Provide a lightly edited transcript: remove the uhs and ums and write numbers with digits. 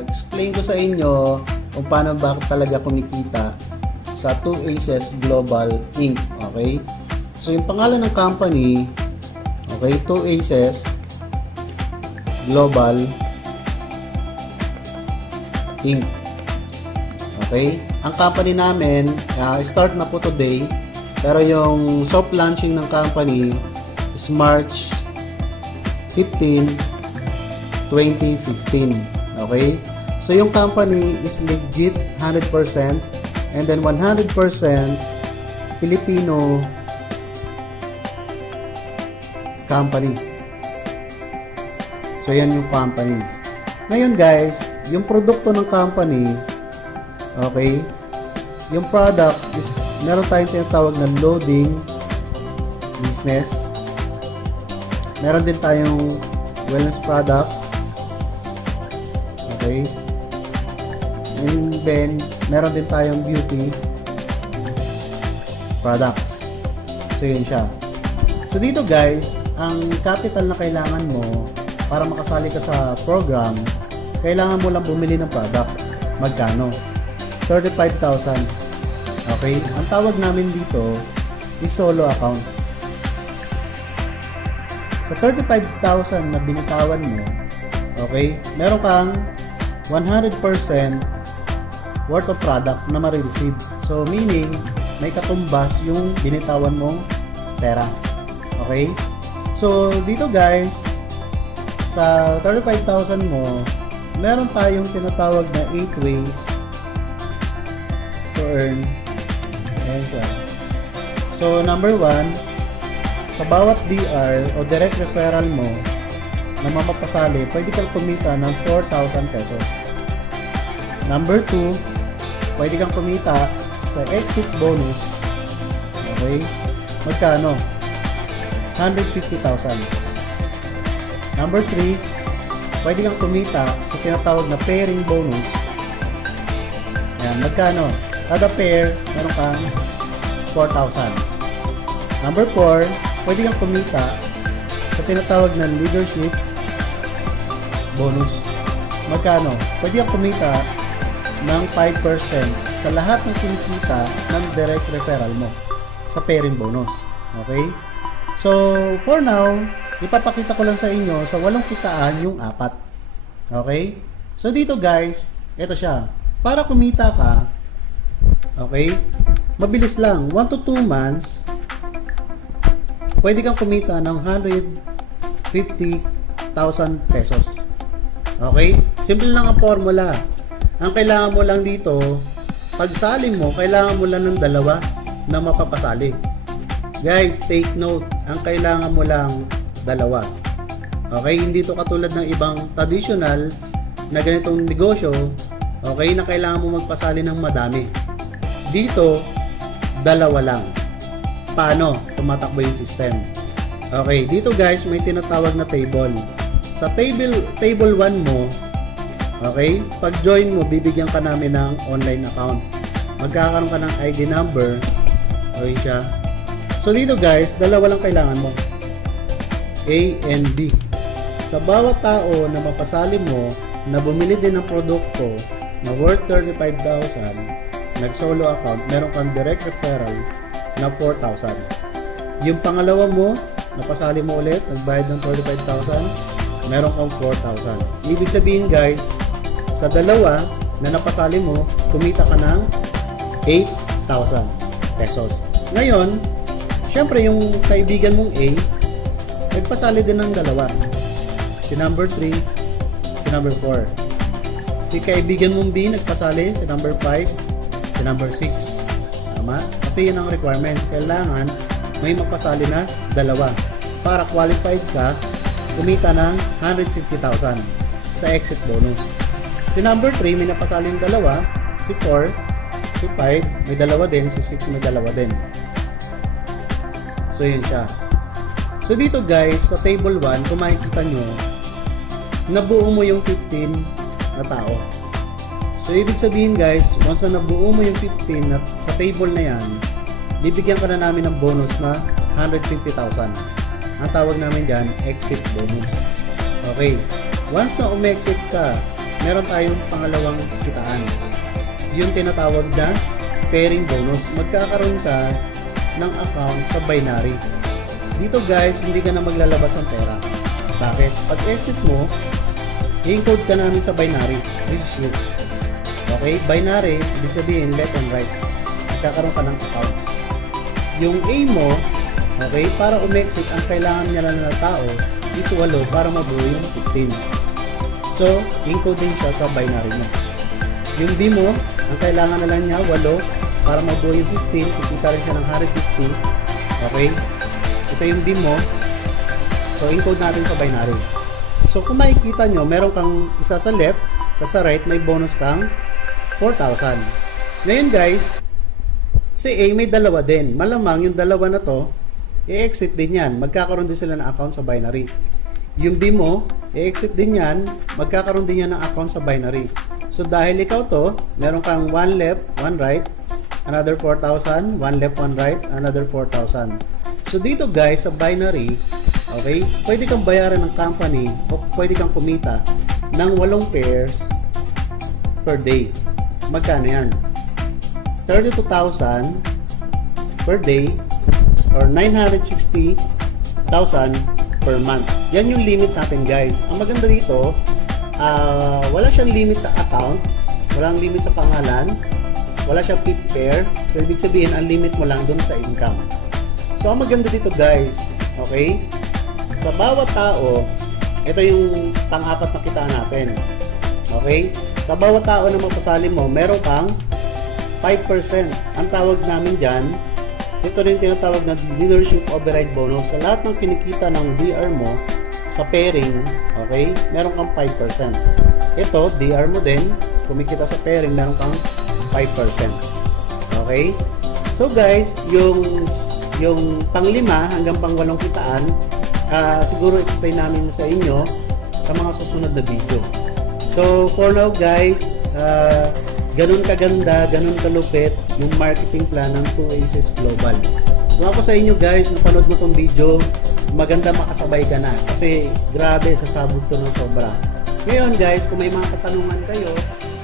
explain ko sa inyo kung paano ba talaga kumikita sa 2 Aces Global Inc. Okay? So, yung pangalan ng company, okay, 2 Aces Global Inc. Okay? Ang company namin, start na po today, pero yung soft launching ng company is March 15, 2015. Okay? So, yung company is legit 100% and then 100% Filipino company. So, yan yung company. Ngayon guys, yung produkto ng company, okay, yung product is meron tayong tinatawag na loading business. Meron din tayong wellness product. Okay. And then, meron din tayong beauty products. So, yun siya. So, dito guys, ang capital na kailangan mo para makasali ka sa program, kailangan mo lang bumili ng product. Magkano? 35,000. Okay? Ang tawag namin dito is solo account. So, 35,000 na binitawan mo, okay, meron kang 100% worth of product na ma-receive. So, meaning, may katumbas yung binitawan mong pera. Okay? So, dito guys, sa 35,000 mo, meron tayong tinatawag na 8 ways to earn. Ayan siya. So, number 1, sa bawat DR o direct referral mo na mapapasali, pwede kang kumita ng 4,000 pesos. Number 2, pwede kang kumita sa exit bonus. Okay? Magkano? 150,000. Number 3, pwede kang kumita sa tinatawag na pairing bonus. Ayan, magkano? Kada pair, meron kang 4,000. Number 4, pwede kang kumita sa tinatawag na leadership bonus. Magkano? Pwede kang kumita ng 5% sa lahat ng kinikita ng direct referral mo sa pairing bonus. Okay? So, for now, ipapakita ko lang sa inyo sa 8 kitaan yung 4. Okay? So, dito guys, ito siya. Para kumita ka, okay, mabilis lang. 1 to 2 months, pwede kang kumita ng 150,000 pesos. Okay? Simple lang ang formula. Ang kailangan mo lang dito, pagsali mo, kailangan mo lang ng 2 na mapapasali. Guys, take note. Ang kailangan mo lang 2. Okay? Hindi to katulad ng ibang traditional na ganitong negosyo, okay, na kailangan mo magpasali ng madami. Dito, 2 lang. Paano tumatakbo yung system? Okay, dito guys, may tinatawag na table. Sa table 1 mo, okay, pag join mo, bibigyan ka namin ng online account. Magkakaroon ka ng ID number. Okay siya. So dito guys, 2 lang kailangan mo. A and B. Sa bawat tao na mapasali mo, na bumili din ng produkto na worth 35,000, nag-solo account, meron kang direct referral na 4,000. Yung pangalawa mo, napasali mo ulit, nagbayad ng 35,000, meron kang 4,000. Ibig sabihin guys, sa 2 na napasali mo, kumita ka ng 8,000 pesos. Ngayon, syempre yung kaibigan mong A, nagpasali din ng 2. Si number 3, si number 4. Si kaibigan mong B, nagpasali, si number 5, si number 6. Tama? Kasi yun ang requirements. Kailangan may magpasali na 2 para qualified ka, kumita ng 150,000 sa exit bonus. Si number 3, may napasaling 2, si 4, si 5, may 2 din, si 6 may 2 din. So, yun siya. So, dito guys, sa table 1, kung makikita nyo, nabuo mo yung 15 na tao. So, ibig sabihin guys, once na nabuo mo yung 15 na, sa table na yan, bibigyan ka na namin ng bonus na 150,000. Ang tawag namin dyan, exit bonus. Okay. Once na umexit ka meron tayong pangalawang kitaan. Yung tinatawag na pairing bonus. Magkakaroon ka ng account sa binary. Dito guys, hindi ka na maglalabas ng pera. Bakit? Pag exit mo, i-encode ka namin sa binary. This is you. Okay? Binary, ibig sabihin left and right. Magkakaroon ka ng account. Yung A mo, okay, para umexit, ang kailangan niya lang na tao is 8 para mabuo yung 15. So, encode din siya sa binary mo. Yung B mo, ang kailangan na lang niya 8 para mabuo yung 15. Kikita rin siya ng 150. Okay? Ito yung D mo. So, encode natin sa binary. So, kung makikita nyo, meron kang isa sa left, isa sa right, may bonus kang 4,000. Ngayon guys, si A may dalawa din. Malamang yung dalawa na to, i-exit din yan. Magkakaroon din sila ng account sa binary. Yung B mo, i-exit din yan. Magkakaroon din yan ng account sa binary. So, dahil ikaw to, meron kang 1 left, 1 right, another 4,000, 1 left, 1 right, another 4,000. So, dito guys, sa binary, okay, pwede kang bayaran ng company o pwede kang kumita ng 8 pairs per day. Magkano yan? 32,000 per day or 960,000 per month. Yan yung limit natin guys. Ang maganda dito, wala siyang limit sa account, walang limit sa pangalan, wala siyang fifth pair. So, ibig sabihin, ang limit mo lang dun sa income. So, ang maganda dito guys, okay, sa bawat tao, ito yung pang-apat na kitaan natin. Okay? Sa bawat tao na mapasali mo, meron kang 5%. Ang tawag namin dyan, ito rin tinatawag na dealership override bonus. Sa lahat ng kinikita ng DR mo, sa pairing, okay, meron kang 5%. Ito, DR mo din, kumikita sa pairing, meron kang 5%. Okay? So guys, yung pang-5 hanggang pang-8 kitaan, siguro explain namin sa inyo sa mga susunod na video. So for now guys, ganun kaganda, ganun kalupit yung marketing plan ng 2Aces Global. Kung ako sa inyo guys, napanood mo tong video, maganda makasabay ka na kasi grabe, sasabog to ng sobra. Ngayon guys, kung may mga katanungan kayo,